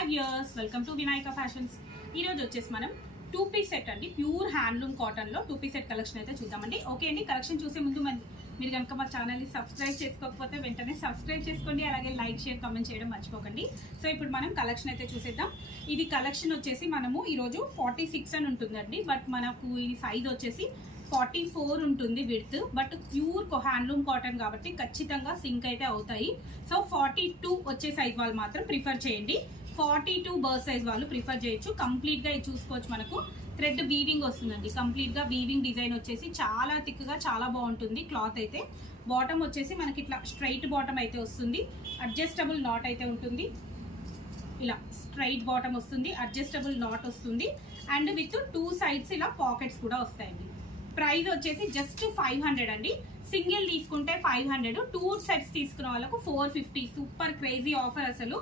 Hi viewers, welcome to Vinayaka fashions. ఈ రోజు వచ్చేసి మనం 2 పీస్ సెట్ అండి, ప్యూర్ హ్యాండ్లూమ్ కాటన్ లో 2 పీస్ సెట్ కలెక్షన్ అయితే చూద్దామండి. ఓకే అండి, కలెక్షన్ చూసే ముందు మీరు కనుక మా ఛానల్ని సబ్స్క్రైబ్ చేసుకోకపోతే వెంటనే సబ్స్క్రైబ్ చేసుకోండి, అలాగే లైక్ షేర్ కామెంట్ చేయడం మర్చిపోకండి. సో ఇప్పుడు మనం కలెక్షన్ అయితే చూసేద్దాం. ఇది కలెక్షన్ వచ్చేసి మనము ఈరోజు 46 అని ఉంటుందండి, బట్ మనకు ఈ సైజ్ వచ్చేసి 44 ఉంటుంది width. But pure handloom cotton కాబట్టి ఖచ్చితంగా సింక్ అయితే అవుతాయి. సో 42 వచ్చే సైజ్ వాళ్ళు మాత్రం ప్రిఫర్ చేయండి. 42 బర్త్ సైజ్ వాళ్ళు ప్రిఫర్ చేయొచ్చు. కంప్లీట్ గా ఇది చూసుకోవచ్చు, మనకు థ్రెడ్ వీవింగ్ వస్తుందండి. కంప్లీట్ గా వీవింగ్ డిజైన్ వచ్చేసి చాలా థిక్ గా చాలా బాగుంటుంది. క్లాత్ అయితే బాటమ్ వచ్చేసి మనకి ఇట్లా స్ట్రైట్ బాటమ్ అయితే వస్తుంది. అడ్జస్టబుల్ నాట్ అయితే ఉంటుంది. ఇలా స్ట్రైట్ బాటమ్ వస్తుంది, అడ్జస్టబుల్ నాట్ వస్తుంది, అండ్ విత్ 2 సైడ్స్ ఇలా పాకెట్స్ కూడా వస్తాయండి. ప్రైస్ వచ్చేసి జస్ట్ 500 అండి. సింగిల్ తీసుకుంటే 500, 2 సెట్స్ తీసుకున్న వాళ్ళకు 450. సూపర్ క్రేజీ ఆఫర్ అసలు.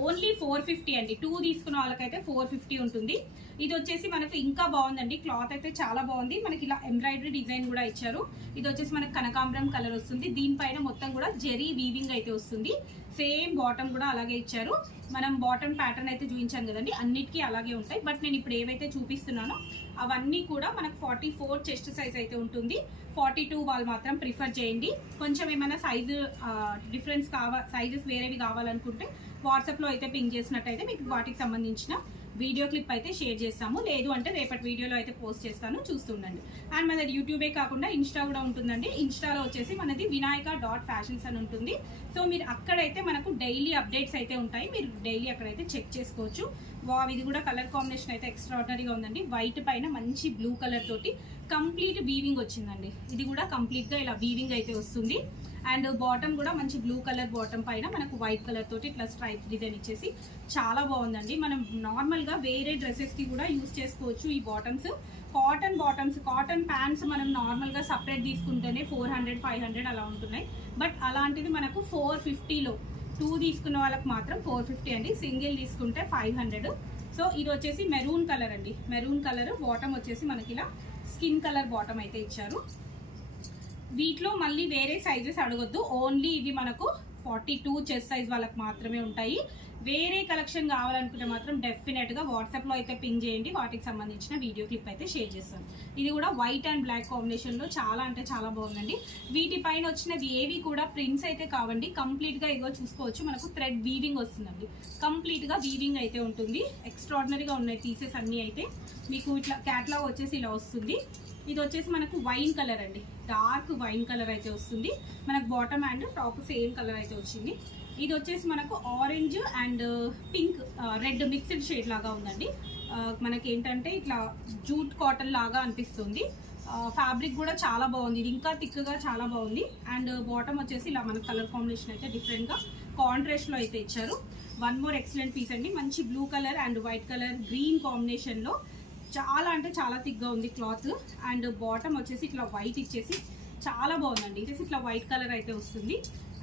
ఓన్లీ 450 అండి. 2 తీసుకున్న వాళ్ళకైతే 450 ఉంటుంది. ఇది వచ్చేసి మనకు ఇంకా బాగుందండి, క్లాత్ అయితే చాలా బాగుంది. మనకి ఇలా ఎంబ్రాయిడరీ డిజైన్ కూడా ఇచ్చారు. ఇది వచ్చేసి మనకి కనకాంబరం కలర్ వస్తుంది. దీనిపైన మొత్తం కూడా జెరీ వీవింగ్ అయితే వస్తుంది. సేమ్ బాటమ్ కూడా అలాగే ఇచ్చారు. మనం బాటమ్ ప్యాటర్న్ అయితే చూపించాం కదండి, అన్నిటికీ అలాగే ఉంటాయి. బట్ నేను ఇప్పుడు ఏవైతే చూపిస్తున్నానో అవన్నీ కూడా మనకు 44 చెస్ట్ సైజ్ అయితే ఉంటుంది. 42 వాళ్ళు మాత్రం ప్రిఫర్ చేయండి. కొంచెం ఏమైనా సైజు డిఫరెన్స్ సైజెస్ వేరేవి కావాలనుకుంటే వాట్సాప్లో అయితే పింక్ చేసినట్టయితే మీకు వాటికి సంబంధించిన వీడియో క్లిప్ అయితే షేర్ చేస్తాము. లేదు అంటే రేపటి వీడియోలో అయితే పోస్ట్ చేస్తాను, చూస్తుండండి. అండ్ మనది యూట్యూబే కాకుండా ఇన్స్టా కూడా ఉంటుందండి. ఇన్స్టాలో వచ్చేసి మనది వినాయక.ఫ్యాషన్స్ అని ఉంటుంది. సో మీరు అక్కడైతే మనకు డైలీ అప్డేట్స్ అయితే ఉంటాయి, మీరు డైలీ అక్కడైతే చెక్ చేసుకోవచ్చు. ఇది కూడా కలర్ కాంబినేషన్ అయితే ఎక్స్ట్రాడినరీగా ఉందండి. వైట్ పైన మంచి బ్లూ కలర్ తోటి కంప్లీట్ వీవింగ్ వచ్చిందండి. ఇది కూడా కంప్లీట్గా ఇలా వీవింగ్ అయితే వస్తుంది. అండ్ బాటమ్ కూడా మంచి బ్లూ కలర్ బాటమ్ పైన మనకు వైట్ కలర్ తోటి ఇట్లా స్ట్రైప్ డిజైన్ ఇచ్చేసి చాలా బాగుందండి. మనం నార్మల్గా వేరే డ్రెస్సెస్కి కూడా యూస్ చేసుకోవచ్చు ఈ bottoms. Cotton bottoms, cotton pants మనం నార్మల్గా సపరేట్ తీసుకుంటేనే 400, 500 అలా ఉంటున్నాయి. బట్ అలాంటిది మనకు 450లో 2 తీసుకున్న వాళ్ళకి మాత్రం 450 అండి. సింగిల్ తీసుకుంటే 500. సో ఇది వచ్చేసి మెరూన్ కలర్ అండి. మెరూన్ కలర్ బాటమ్ వచ్చేసి మనకి ఇలా స్కిన్ కలర్ బాటమ్ అయితే ఇచ్చారు. వీటిలో మళ్ళీ వేరే సైజెస్ అడగొద్దు, ఓన్లీ ఇవి మనకు 42 చెస్ట్ సైజ్ వాళ్ళకి మాత్రమే ఉంటాయి. వేరే కలెక్షన్ కావాలనుకుంటే మాత్రం డెఫినెట్గా వాట్సాప్లో అయితే పింక్ చేయండి, వాటికి సంబంధించిన వీడియో క్లిప్ అయితే షేర్ చేస్తాను. ఇది కూడా వైట్ అండ్ బ్లాక్ కాంబినేషన్లో చాలా అంటే చాలా బాగుందండి. వీటిపైన వచ్చినవి ఏవి కూడా ప్రింట్స్ అయితే కావండి. కంప్లీట్గా ఇదిగో చూసుకోవచ్చు, మనకు థ్రెడ్ వీవింగ్ వస్తుందండి. కంప్లీట్గా వీవింగ్ అయితే ఉంటుంది. ఎక్స్ట్రాడినరీగా ఉన్నాయి పీసెస్ అన్నీ. అయితే మీకు ఇట్లా క్యాట్లాగ్ వచ్చేసి ఇలా వస్తుంది. ఇది వచ్చేసి మనకు వైన్ కలర్ అండి, డార్క్ వైన్ కలర్ అయితే వస్తుంది. మనకు bottom and top same colour అయితే వచ్చింది. ఇది వచ్చేసి మనకు orange and pink red mixed shade లాగా ఉందండి. మనకి ఏంటంటే ఇట్లా జూట్ కాటన్ లాగా అనిపిస్తుంది. ఫ్యాబ్రిక్ కూడా చాలా బాగుంది, ఇది ఇంకా థిక్గా చాలా బాగుంది. అండ్ బాటమ్ వచ్చేసి ఇలా మనకు కలర్ కాంబినేషన్ అయితే డిఫరెంట్గా కాంట్రాస్ట్లో అయితే ఇచ్చారు. వన్ మోర్ ఎక్సలెంట్ పీస్ అండి. మంచి blue colour and white colour green కాంబినేషన్లో చాలా అంటే చాలా థిక్గా ఉంది క్లాత్. అండ్ బాటమ్ వచ్చేసి ఇట్లా వైట్ ఇచ్చేసి చాలా బాగుందండి. ఇచ్చేసి ఇట్లా వైట్ కలర్ అయితే వస్తుంది.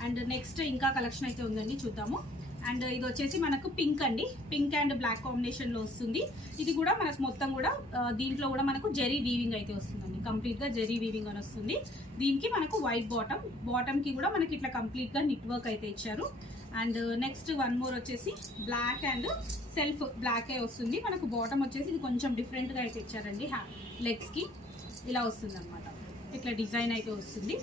అండ్ నెక్స్ట్ ఇంకా కలెక్షన్ అయితే ఉందండి, చూద్దాము. అండ్ ఇది వచ్చేసి మనకు పింక్ అండి, పింక్ అండ్ బ్లాక్ కాంబినేషన్లో వస్తుంది. ఇది కూడా మనకు మొత్తం కూడా దీంట్లో కూడా మనకు జెరీ వీవింగ్ అయితే వస్తుందండి. కంప్లీట్గా జెరీ వీవింగ్ అని వస్తుంది. దీనికి మనకు వైట్ బాటమ్కి కూడా మనకి ఇట్లా కంప్లీట్గా నిట్ వర్క్ అయితే ఇచ్చారు. అండ్ నెక్స్ట్ వన్ మోర్ వచ్చేసి బ్లాక్ అండ్ సెల్ఫ్ బ్లాక్ ఏ వస్తుంది. మనకు బాటమ్ వచ్చేసి ఇది కొంచెం డిఫరెంట్గా అయితే ఇచ్చారండి. లెగ్స్కి ఇలా వస్తుంది అనమాట, ఇట్లా డిజైన్ అయితే వస్తుంది.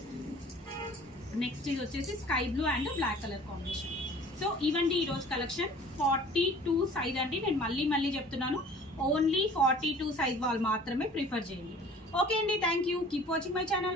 నెక్స్ట్ ఇది వచ్చేసి sky blue and black colour combination. So ఇవండి ఈరోజు కలెక్షన్. 42 సైజ్ అండి. నేను మళ్ళీ చెప్తున్నాను, ఓన్లీ 42 సైజ్ వాళ్ళు మాత్రమే ప్రిఫర్ చేయండి. ఓకే అండి, thank you. Keep watching my channel.